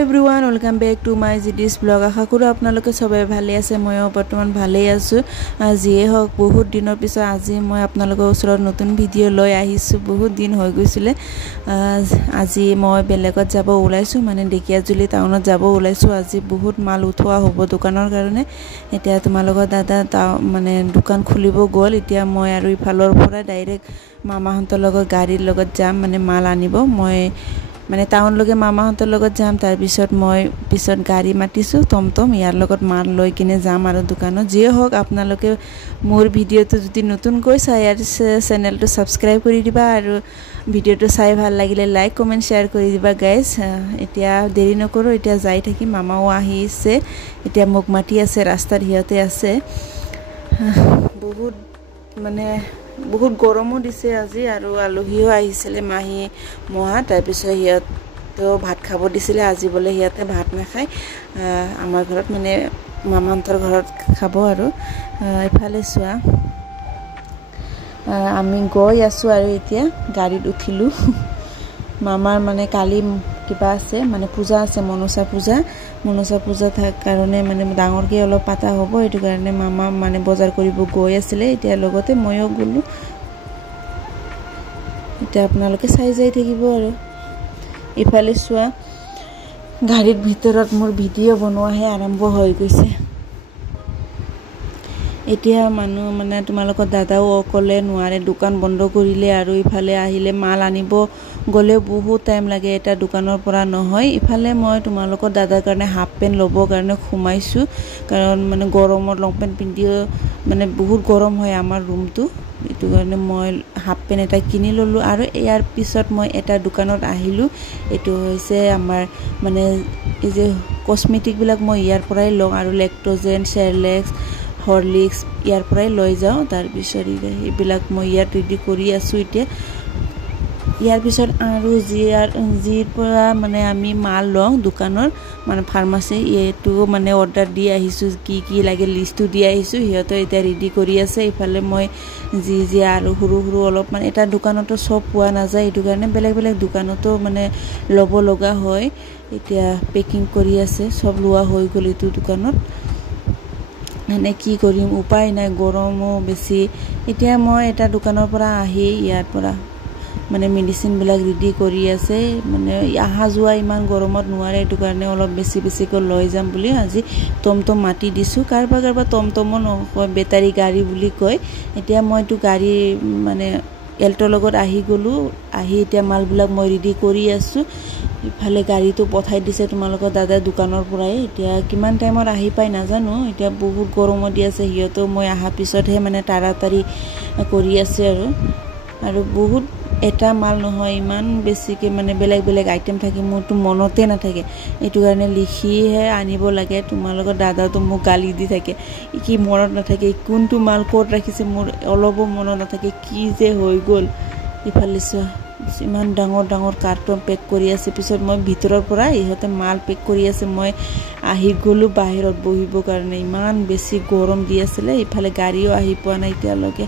Everyone welcome back to my জিডিছ blog. আশা কৰোঁ আপোনালোকে সবাই ভালে আছে। ময়ো বৰ্তমান ভালেই আছোঁ। যিয়ে হওক বহুত দিনৰ পিছত আজি মই আপোনালোকৰ ওচৰত নতুন ভিডিঅ' লৈ আহিছোঁ। বহুত দিন হৈ গৈছিলে। আজি মই বেলেগত যাব ওলাইছোঁ, মানে ঢেকীয়াজুলি টাউনত যাব ওলাইছোঁ। আজি বহুত মাল উঠোৱা হ'ব দোকানৰ কাৰণে। এতিয়া তোমালোকৰ দাদা মানে দোকান খুলিব গ'ল। এতিয়া মই আৰু ইফালৰ পৰা ডাইৰেক্ট মামাহঁতৰ লগত গাড়ীৰ লগত যাম, মানে মাল আনিব। মই মানে টাউনলৈকে মামাহঁতৰ লগত যাম। তাৰপিছত মই পিছত গাড়ী মাতিছোঁ টমটম, ইয়াৰ লগত মাল লৈ কিনে যাম আৰু দোকানত। যিয়ে হওক আপোনালোকে মোৰ ভিডিঅ'টো যদি নতুনকৈ চাই আৰু চেনেলটো ছাবস্ক্ৰাইব কৰি দিবা, আৰু ভিডিঅ'টো চাই ভাল লাগিলে লাইক কমেণ্ট শ্বেয়াৰ কৰি দিবা গাইজ। এতিয়া দেৰি নকৰোঁ, এতিয়া যাই থাকিম। মামাও আহিছে, এতিয়া মোক মাতি আছে ৰাস্তাত, সিহঁতে আছে। বহুত গৰমো দিছে আজি, আৰু আলহীও আহিছিলে মাহী মহা। তাৰপিছত সিহঁতেও ভাত খাব দিছিলে। আজি বোলে সিহঁতে ভাত নাখায়, আমাৰ ঘৰত মানে মামাহঁতৰ ঘৰত খাব। আৰু ইফালে চোৱা, আমি গৈ আছোঁ আৰু এতিয়া গাড়ীত উঠিলোঁ। মামাৰ মানে কালি কিবা আছে, মানে পূজা আছে, মনসা পূজা কাৰণে মানে ডাঙৰকৈ অলপ পাতা হ'ব। এইটো কাৰণে মামা মানে বজাৰ কৰিব গৈ আছিলে। এতিয়া লগতে ময়ো গ'লোঁ। এতিয়া আপোনালোকে চাই যাই থাকিব। আৰু ইফালে চোৱা, গাড়ীৰ ভিতৰত মোৰ ভিডিঅ' বনোৱাহে আৰম্ভ হৈ গৈছে। এতিয়া মানুহ মানে তোমালোকৰ দাদাও অকলে নোৱাৰে, দোকান বন্ধ কৰিলে। আৰু ইফালে আহিলে মাল আনিব গ'লেও বহুত টাইম লাগে, এটা দোকানৰ পৰা নহয়। ইফালে মই তোমালোকৰ দাদাৰ কাৰণে হাফ পেণ্ট ল'বৰ কাৰণে সোমাইছোঁ, কাৰণ মানে গৰমত লং পেণ্ট পিন্ধিও মানে বহুত গৰম হয় আমাৰ ৰুমটো। এইটো কাৰণে মই হাফ পেণ্ট এটা কিনি ল'লোঁ। আৰু ইয়াৰ পিছত মই এটা দোকানত আহিলোঁ। এইটো হৈছে আমাৰ মানে এই যে কচমেটিকবিলাক মই ইয়াৰ পৰাই লওঁ, আৰু লেক্ট'জেন, চেৰলেক্স, হৰলিক্স ইয়াৰ পৰাই লৈ যাওঁ। তাৰপিছত এইবিলাক মই ইয়াত ৰেডি কৰি আছোঁ এতিয়া। ইয়াৰ পিছত আৰু যিৰ পৰা মানে আমি মাল লওঁ দোকানৰ, মানে ফাৰ্মাচী, এইটো মানে অৰ্ডাৰ দি আহিছোঁ, কি কি লাগে লিষ্টটো দি আহিছোঁ। সিহঁতে এতিয়া ৰেডি কৰি আছে। ইফালে মই যি আৰু সৰু অলপমান, এটা দোকানতো চব পোৱা নাযায়, এইটো কাৰণে বেলেগ বেলেগ দোকানতো মানে ল'ব লগা হয়। এতিয়া পেকিং কৰি আছে, চব লোৱা হৈ গ'ল এইটো দোকানত। মানে কি কৰিম, উপায় নাই, গৰমো বেছি। এতিয়া মই এটা দোকানৰ পৰা আহি ইয়াৰ পৰা মানে মেডিচিনবিলাক ৰেডি কৰি আছে। মানে অহা যোৱা ইমান গৰমত নোৱাৰে, এইটো কাৰণে অলপ বেছিকৈ লৈ যাম বুলি আজি টমটম মাতি দিছোঁ। কাৰোবাৰ টমটমো নকয়, বেটাৰী গাড়ী বুলি কয়। এতিয়া মইতো গাড়ী মানে এল্টৰ লগত আহি গ'লোঁ। আহি এতিয়া মালবিলাক মই ৰেডি কৰি আছোঁ। ইফালে গাড়ীটো পঠাই দিছে তোমালোকৰ দাদাৰ দোকানৰ পৰাই। এতিয়া কিমান টাইমত আহি পাই নাজানো। এতিয়া বহুত গৰমত দি আছে। সিহঁতেও মই অহাৰ পিছতহে মানে তাড়াতাড়ি কৰি আছে। আৰু বহুত এটা মাল নহয়, ইমান বেছিকৈ মানে বেলেগ বেলেগ আইটেম থাকে, মোৰতো মনতে নাথাকে। এইটো কাৰণে লিখিহে আনিব লাগে। তোমালোকৰ দাদাটো মোক গালি দি থাকে, কি মনত নাথাকে, কোনটো মাল ক'ত ৰাখিছে, মোৰ অলপো মনত নাথাকে, কি যে হৈ গ'ল। ইফালে চোৱা, ইমান ডাঙৰ কাৰ্টন পেক কৰি আছে। পিছত মই ভিতৰৰ পৰা ইহঁতে মাল পেক কৰি আছে, মই আহি গ'লোঁ বাহিৰত বহিবৰ কাৰণে। ইমান বেছি গৰম দি আছিলে। ইফালে গাড়ীও আহি পোৱা নাই এতিয়ালৈকে।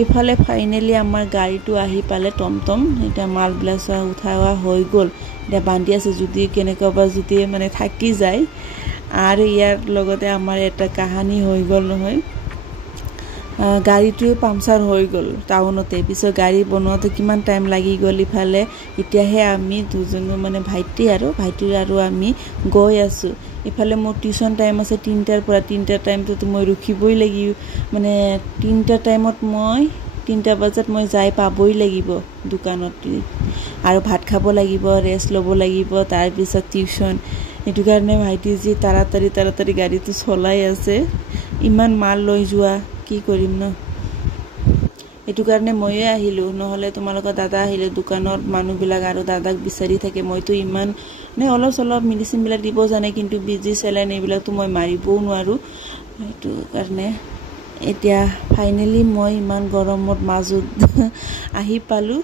এইফালে ফাইনেলি আমাৰ গাড়ীটো আহি পালে টমটম। এতিয়া মালবিলাক চোৱা উঠোৱা হৈ গ'ল, এতিয়া বান্ধি আছে। যদি কেনেকুৱা যদি মানে থাকি যায়। আৰু ইয়াৰ লগতে আমাৰ এটা কাহানী হৈ গ'ল নহয়, গাড়ীটোৱে পামচাৰ হৈ গ'ল টাউনতে। পিছত গাড়ী বনোৱাতে কিমান টাইম লাগি গ'ল। ইফালে এতিয়াহে আমি দুজনো মানে ভাইটি আৰু আমি গৈ আছোঁ। ইফালে মোৰ টিউশ্যন টাইম আছে 3টাৰ পৰা। 3টা টাইমটোতো মই ৰখিবই লাগিব, মানে 3টা বজাত মই যাই পাবই লাগিব দোকানত। আৰু ভাত খাব লাগিব, ৰেষ্ট ল'ব লাগিব, তাৰপিছত টিউশ্যন। সেইটো কাৰণে ভাইটি যি তাড়াতাড়ি গাড়ীটো চলাই আছে। ইমান মাল লৈ যোৱা, কি কৰিম ন। এইটো কাৰণে ময়ে আহিলোঁ, নহ'লে তোমালোকৰ দাদা আহিলে দোকানত মানুহবিলাক আৰু দাদাক বিচাৰি থাকে। মইতো ইমান মানে অলপ চলপ মেডিচিনবিলাক দিব জানে, কিন্তু বিজি চেলাইন এইবিলাকতো মই মাৰিবও নোৱাৰোঁ। সেইটো কাৰণে এতিয়া ফাইনেলি মই ইমান গৰমত মাজত আহি পালোঁ।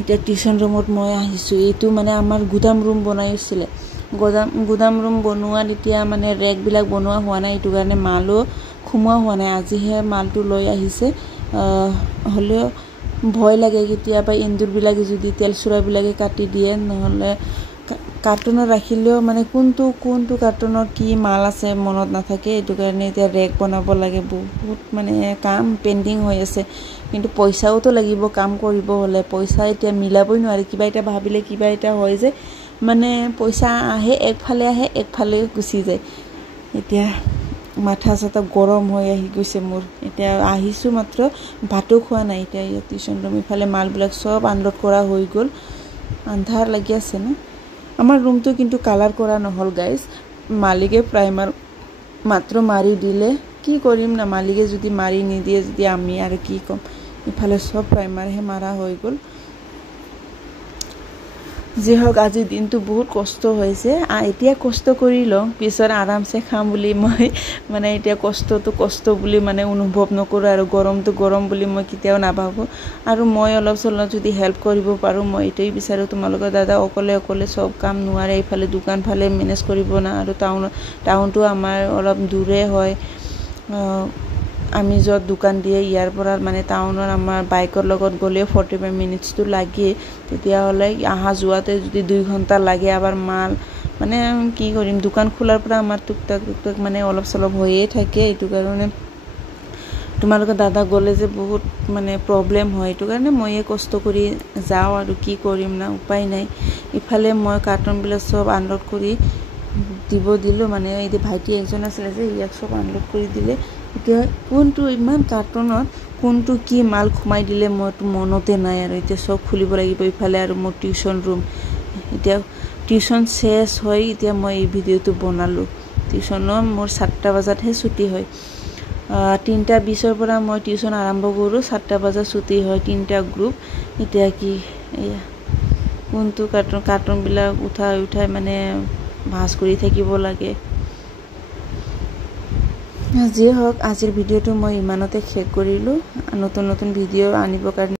এতিয়া টিউশ্যন ৰুমত মই আহিছোঁ। এইটো মানে আমাৰ গুদাম ৰুম বনাইছিলে। গুদাম ৰুম বনোৱাত এতিয়া মানে ৰেকবিলাক বনোৱা হোৱা নাই, এইটো কাৰণে মালো সোমোৱা হোৱা নাই। আজিহে মালটো লৈ আহিছে। হ'লেও ভয় লাগে কেতিয়াবা এন্দুৰবিলাকে যদি তেল চোৰাবিলাকে কাটি দিয়ে, নহ'লে কাৰ্টুনত ৰাখিলেও মানে কোনটো কাৰ্টুনত কি মাল আছে মনত নাথাকে এইটো কাৰণে এতিয়া ৰেক বনাব লাগে বহুত মানে কাম পেণ্ডিং হৈ আছে কিন্তু পইচাওতো লাগিব কাম কৰিব হ'লে পইচা এতিয়া মিলাবই নোৱাৰে কিবা এটা ভাবিলে কিবা এটা হয় যে মানে পইচা আহে একফালে গুচি যায় এতিয়া মাথা চাথা গৰম হৈ আহি গৈছে মোৰ এতিয়া আহিছোঁ মাত্ৰ ভাতো খোৱা নাই এতিয়া টিউশ্যন ৰুম ইফালে মালবিলাক চব আনলোড কৰা হৈ গ'ল আন্ধাৰ লাগি আছে না আমাৰ ৰুমটো কিন্তু কালাৰ কৰা নহ'ল গাইজ মালিকে প্ৰাইমাৰ মাত্ৰ মাৰি দিলে কি কৰিম না মালিকে যদি মাৰি নিদিয়ে যদি আমি আৰু কি ক'ম ইফালে সব প্ৰাইমাৰহে মাৰা হৈ গ'ল যি হওক আজি দিনটো বহুত কষ্ট হৈছে এতিয়া কষ্ট কৰি লওঁ পিছত আৰামছে খাম বুলি মই মানে এতিয়া কষ্ট বুলি মানে অনুভৱ নকৰোঁ আৰু গৰমটো গৰম বুলি মই কেতিয়াও নাভাবোঁ আৰু মই অলপ চলপ যদি হেল্প কৰিব পাৰোঁ মই এইটোৱে বিচাৰোঁ তোমালোকৰ দাদা অকলে চব কাম নোৱাৰে ইফালে দোকান ফালে মেনেজ কৰিব না আৰু টাউনটো আমাৰ অলপ দূৰে হয় আমি য'ত দোকান দিয়ে ইয়াৰ পৰা মানে টাউনৰ আমাৰ বাইকৰ লগত গ'লে 45 মিনিটছটো লাগে তেতিয়াহ'লে আহা যোৱাতে যদি 2 ঘণ্টা লাগে আবাৰ মাল মানে কি কৰিম দোকান খোলাৰ পৰা আমাৰ টুকটাক মানে অলপ চলপ হৈয়ে থাকে এইটো কাৰণে তোমালোকৰ দাদা গ'লে যে বহুত মানে প্ৰব্লেম হয় এইটো কাৰণে ময়ে কষ্ট কৰি যাওঁ আৰু কি কৰিম না উপায় নাই ইফালে মই কাৰ্টনবিলাক সব আনলোড কৰি দিলোঁ মানে এই যে ভাইটি একজন আছিলে যে ইয়াক সব আনলোড কৰি দিলে এতিয়া কোনটো ইমান কাৰ্টনত কোনটো কি মাল খুমাই দিলে মইতো মনতে নাই আৰু এতিয়া সব খুলিব লাগিব ইফালে আৰু মোৰ টিউশ্যন ৰুম এতিয়া টিউশ্যন শেষ হয় এতিয়া মই এই ভিডিঅ'টো বনালোঁ টিউশ্যনৰ মোৰ 7টা বজাতহে ছুটি হয় 3:20 পৰা মই টিউশ্যন আৰম্ভ কৰোঁ 7টা বজাত ছুটি হয় 3টা গ্ৰুপ এতিয়া কি এয়া কোনটো কাৰ্টনবিলাক উঠাই মানে ভাজ কৰি থাকিব লাগে যি হওক আজিৰ ভিডিঅ'টো মই ইমানতে শেষ কৰিলোঁ নতুন ভিডিঅ' আনিবৰ কাৰণে